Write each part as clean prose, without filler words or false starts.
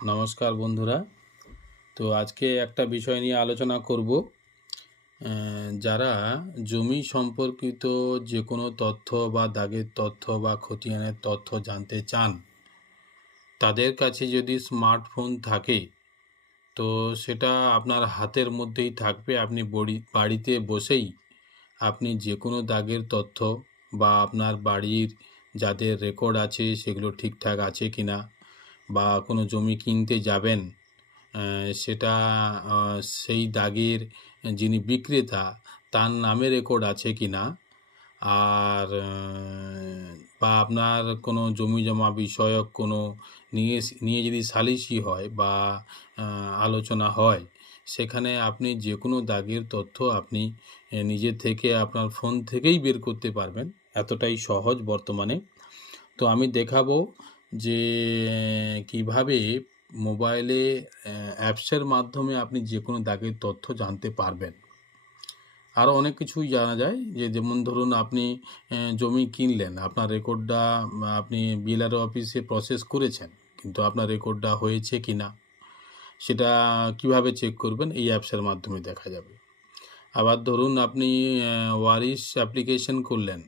নমস্কার বন্ধুরা। তো আজকে একটা বিষয় নিয়ে আলোচনা করব। যারা জমি সম্পর্কিত যে কোনো তথ্য বা দাগের তথ্য বা খতিয়ানের তথ্য জানতে চান, তাদের কাছে যদি স্মার্টফোন থাকে তো সেটা আপনার হাতের মধ্যেই থাকবে। আপনি বাড়িতে বসেই আপনি যে কোনো দাগের তথ্য বা আপনার বাড়ির যাদের রেকর্ড আছে সেগুলো ঠিকঠাক আছে কিনা, বা কোনো জমি কিনতে যাবেন, সেটা সেই দাগের যিনি বিক্রেতা তার নামে রেকর্ড আছে কিনা, আর বা আপনার কোনো জমি জমা বিষয়ক কোনো নিয়ে যদি সালিসি হয় বা আলোচনা হয়, সেখানে আপনি যে কোনো দাগের তথ্য আপনি নিজে থেকে আপনার ফোন থেকেই বের করতে পারবেন। এতটাই সহজ বর্তমানে। তো আমি দেখাবো যে কিভাবে মোবাইলে অ্যাপসের মাধ্যমে আপনি যে কোনো দাগের তথ্য জানতে পারবেন। আরও অনেক কিছুই জানা যায়, যেমন ধরুন আপনি জমি কিনলেন, আপনার রেকর্ডটা আপনি বিএলআরও অফিসে প্রসেস করেছেন, কিন্তু আপনার রেকর্ডটা হয়েছে কি না সেটা কিভাবে চেক করবেন, এই অ্যাপসের মাধ্যমে দেখা যাবে। আবার ধরুন আপনি ওয়ারিশ অ্যাপ্লিকেশন করলেন,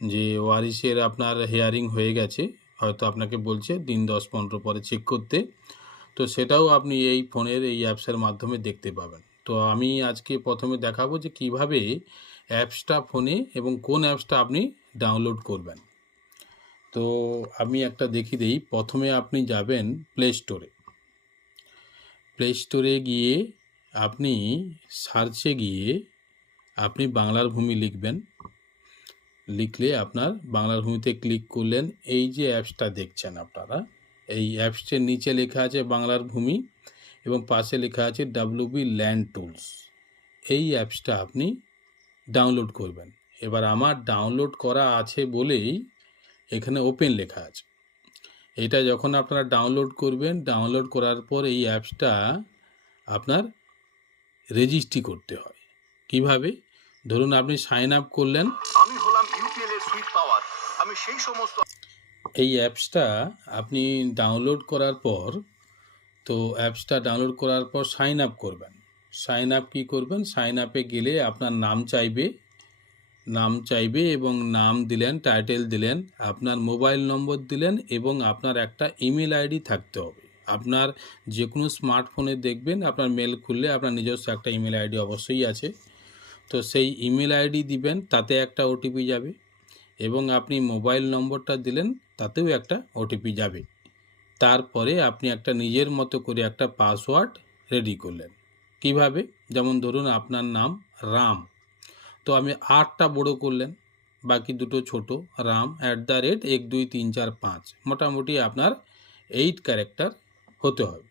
যে ওয়ারিশের আপনার হেয়ারিং হয়ে গেছে, হয়তো আপনাকে বলছে দিন 10-15 পরে চেক করতে, তো সেটাও আপনি এই ফোনের এই অ্যাপসের মাধ্যমে দেখতে পাবেন। তো আমি আজকে প্রথমে দেখাবো যে কিভাবে অ্যাপসটা ফোনে এবং কোন অ্যাপসটা আপনি ডাউনলোড করবেন। তো আমি একটা দেখিয়ে দিই। প্রথমে আপনি যাবেন প্লে স্টোরে। প্লে স্টোরে গিয়ে আপনি সার্চে গিয়ে আপনি বাংলার ভূমি লিখবেন। লিখলে আপনার বাংলার ভূমিতে ক্লিক করলেন। এই যে অ্যাপসটা দেখছেন আপনারা, এই অ্যাপসটির নিচে লেখা আছে বাংলার ভূমি এবং পাশে লেখা আছে WB ল্যান্ড টুলস। এই অ্যাপসটা আপনি ডাউনলোড করবেন। এবার আমার ডাউনলোড করা আছে বলেই এখানে ওপেন লেখা আছে। এটা যখন আপনারা ডাউনলোড করবেন, ডাউনলোড করার পর এই অ্যাপসটা আপনার রেজিস্ট্রি করতে হয়। কিভাবে? ধরুন আপনি সাইন আপ করলেন। আমি হলাম ইউপিএল এর সুইট পাওয়ার। আমি সেই সমস্ত এই অ্যাপসটা আপনি ডাউনলোড করার পর, তো অ্যাপসটা ডাউনলোড করার পর সাইন আপ করবেন। সাইন আপ কী করবেন? সাইন আপে গেলে আপনার নাম চাইবে এবং নাম দিলেন, টাইটেল দিলেন, আপনার মোবাইল নম্বর দিলেন এবং আপনার একটা ইমেল আইডি থাকতে হবে। আপনার যে কোনো স্মার্টফোনে দেখবেন, আপনার মেল খুললে আপনার নিজস্ব একটা ইমেল আইডি অবশ্যই আছে। তো সেই ইমেল আইডি দিবেন, তাতে একটা ওটিপি যাবে, এবং আপনি মোবাইল নম্বরটা দিলেন, তাতেও একটা ওটিপি যাবে। তারপরে আপনি একটা নিজের মতো করে একটা পাসওয়ার্ড রেডি করলেন। কিভাবে? যেমন ধরুন আপনার নাম রাম, তো আমি 8টা বড় করলেন, বাকি দুটো ছোট। রাম @12345, মোটামুটি আপনার 8 ক্যারেক্টার হতে হবে।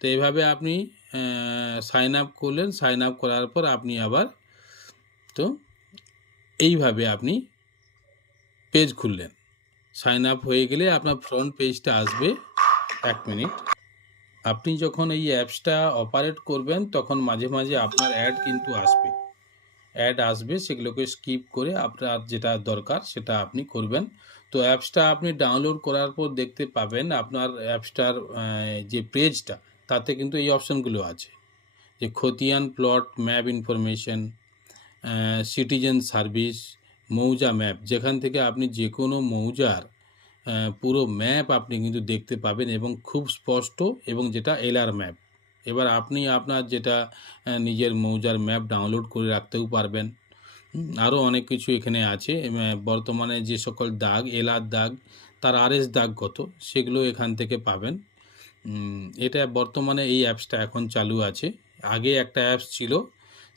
তো এইভাবে আপনি সাইন আপ করলেন। সাইন আপ করার পর আপনি আবার, তো এইভাবে আপনি পেজ খুললেন। সাইন আপ হয়ে গেলে আপনার ফ্রন্ট পেজটা আসবে। 1 মিনিট। আপনি যখন এই অ্যাপসটা অপারেট করবেন তখন মাঝে মাঝে আপনার অ্যাড কিন্তু আসবে, সেগুলোকে স্কিপ করে আপনার যেটা দরকার সেটা আপনি করবেন। তো অ্যাপসটা আপনি ডাউনলোড করার পর দেখতে পাবেন আপনার অ্যাপসটার যে পেজটা, তাতে কিন্তু এই অপশানগুলো আছে, যে খতিয়ান plot map information, citizen service, মৌজা ম্যাপ, যেখান থেকে আপনি যে কোনো মৌজার পুরো ম্যাপ আপনি কিন্তু দেখতে পাবেন এবং খুব স্পষ্ট, এবং যেটা এলআর ম্যাপ। এবার আপনি আপনার যেটা নিজের মৌজার ম্যাপ ডাউনলোড করে রাখতেও পারবেন। আরও অনেক কিছু এখানে আছে। বর্তমানে যে সকল দাগ, এলআর দাগ, তার আরএস দাগ কত, সেগুলো এখান থেকে পাবেন। এটা বর্তমানে এই অ্যাপসটা এখন চালু আছে। আগে একটা অ্যাপস ছিল,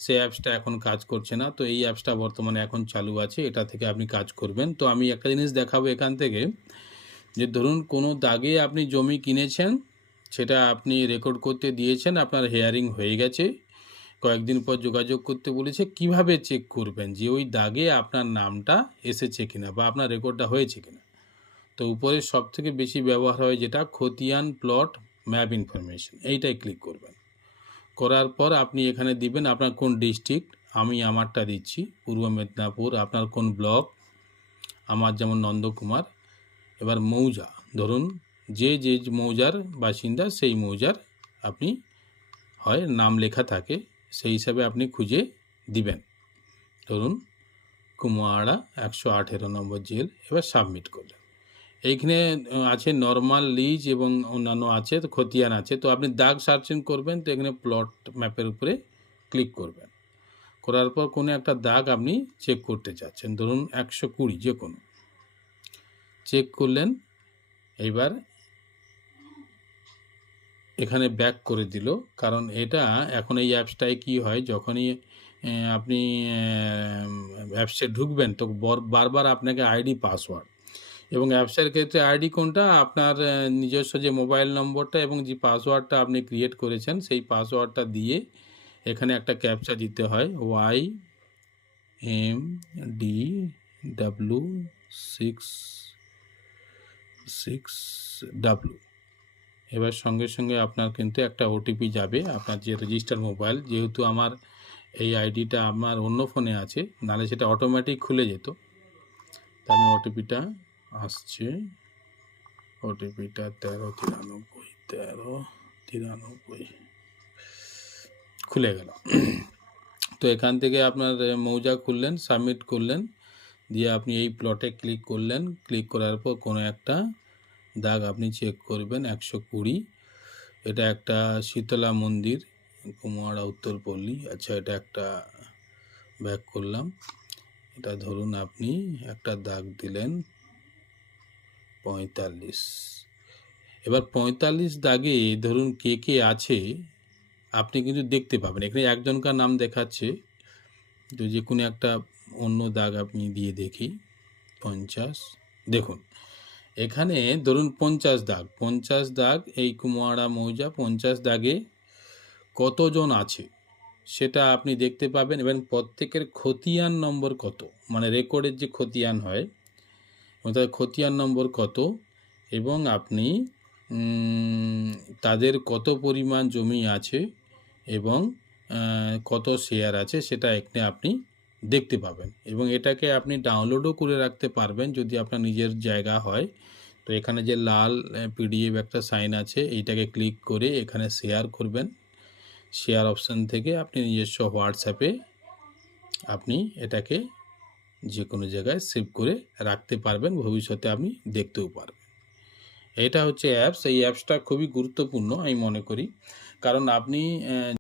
সেই অ্যাপসটা এখন কাজ করছে না। তো এই অ্যাপসটা বর্তমানে এখন চালু আছে, এটা থেকে আপনি কাজ করবেন। তো আমি একটা জিনিস দেখাবো এখান থেকে, যে ধরুন কোনো দাগে আপনি জমি কিনেছেন, সেটা আপনি রেকর্ড করতে দিয়েছেন, আপনার হেয়ারিং হয়ে গেছে, কয়েকদিন পর যোগাযোগ করতে বলেছে। কিভাবে চেক করবেন যে ওই দাগে আপনার নামটা এসেছে কিনা বা আপনার রেকর্ডটা হয়েছে কিনা? তো উপরে সবথেকে বেশি ব্যবহার হয় যেটা খতিয়ান প্লট ম্যাপ ইনফরমেশন, এইটাই ক্লিক করবেন। করার পর আপনি এখানে দিবেন আপনার কোন ডিস্ট্রিক্ট। আমি আমারটা দিচ্ছি পূর্ব মেদিনীপুর। আপনার কোন ব্লক? আমার যেমন নন্দকুমার। এবার মৌজা, ধরুন যে যে মৌজার বাসিন্দা সেই মৌজার আপনি হয় নাম লেখা থাকে, সেই হিসাবে আপনি খুঁজে দিবেন। ধরুন কুমোয়াড়া 118 নম্বর জেল, এবার সাবমিট করলেন। এইখানে আছে নর্মাল লিজ এবং অন্যান্য আছে, তো খতিয়ান আছে। তো আপনি দাগ সার্চিং করবেন, তো এখানে প্লট ম্যাপের উপরে ক্লিক করবেন। করার পর কোনো একটা দাগ আপনি চেক করতে চাচ্ছেন, ধরুন 120 যে কোনো চেক করলেন। এইবার এখানে ব্যাক করে দিল, কারণ এটা এখন এই অ্যাপসটায় কি হয়, যখনই আপনি অ্যাপসে ঢুকবেন তো বারবার আপনাকে আইডি পাসওয়ার্ড, এবং অ্যাপসের ক্ষেত্রে আইডি কোনটা, আপনার নিজস্ব যে মোবাইল নম্বরটা এবং যে পাসওয়ার্ডটা আপনি ক্রিয়েট করেছেন সেই পাসওয়ার্ডটা দিয়ে এখানে একটা ক্যাপচা দিতে হয়, YMDW66W। এবার সঙ্গে সঙ্গে আপনার কিন্তু একটা ওটিপি যাবে, আপনার যে রেজিস্টার মোবাইল, যেহেতু আমার এই আইডিটা আমার অন্য ফোনে আছে, নাহলে সেটা অটোমেটিক খুলে যেত। তা আমি ওটিপিটা আসছে, ওটিপিটা 1393 খুলে গেল। তো এখান থেকে আপনার মৌজা খুললেন, সাবমিট করলেন, দিয়ে আপনি এই প্লটে ক্লিক করলেন। ক্লিক করার পর কোনো একটা দাগ আপনি চেক করবেন, 120। এটা একটা শীতলা মন্দির, কুমোয়াড়া উত্তরপল্লী। আচ্ছা, এটা একটা ব্যাক করলাম। এটা ধরুন আপনি একটা দাগ দিলেন 45। এবার 45 দাগে ধরুন কে কে আছে আপনি কিন্তু দেখতে পাবেন। এখানে একজনকার নাম দেখাচ্ছে, তো যে কোনো একটা অন্য দাগ আপনি দিয়ে দেখি 50। দেখুন এখানে ধরুন 50 দাগ, এই কুমোয়াড়া মৌজা 50 দাগে কতজন আছে সেটা আপনি দেখতে পাবেন, এবং প্রত্যেকের খতিয়ান নম্বর কত, মানে রেকর্ডের যে খতিয়ান হয় তাদের খতিয়ান নম্বর কত, এবং আপনি তাদের কত পরিমাণ জমি আছে এবং কত শেয়ার আছে সেটা এখানে আপনি দেখতে পাবেন, এবং এটাকে আপনি ডাউনলোডও করে রাখতে পারবেন যদি আপনার নিজের জায়গা হয়। তো এখানে যে লাল পিডিএফ একটা সাইন আছে, এইটাকে ক্লিক করে এখানে শেয়ার করবেন। শেয়ার অপশান থেকে আপনি নিজস্ব হোয়াটসঅ্যাপে আপনি এটাকে যে কোনো জায়গায় সেভ করে রাখতে পারবেন, ভবিষ্যতে আপনি দেখতেও পারবেন। এটা হচ্ছে অ্যাপস। এই অ্যাপসটা খুবই গুরুত্বপূর্ণ আমি মনে করি, কারণ আপনি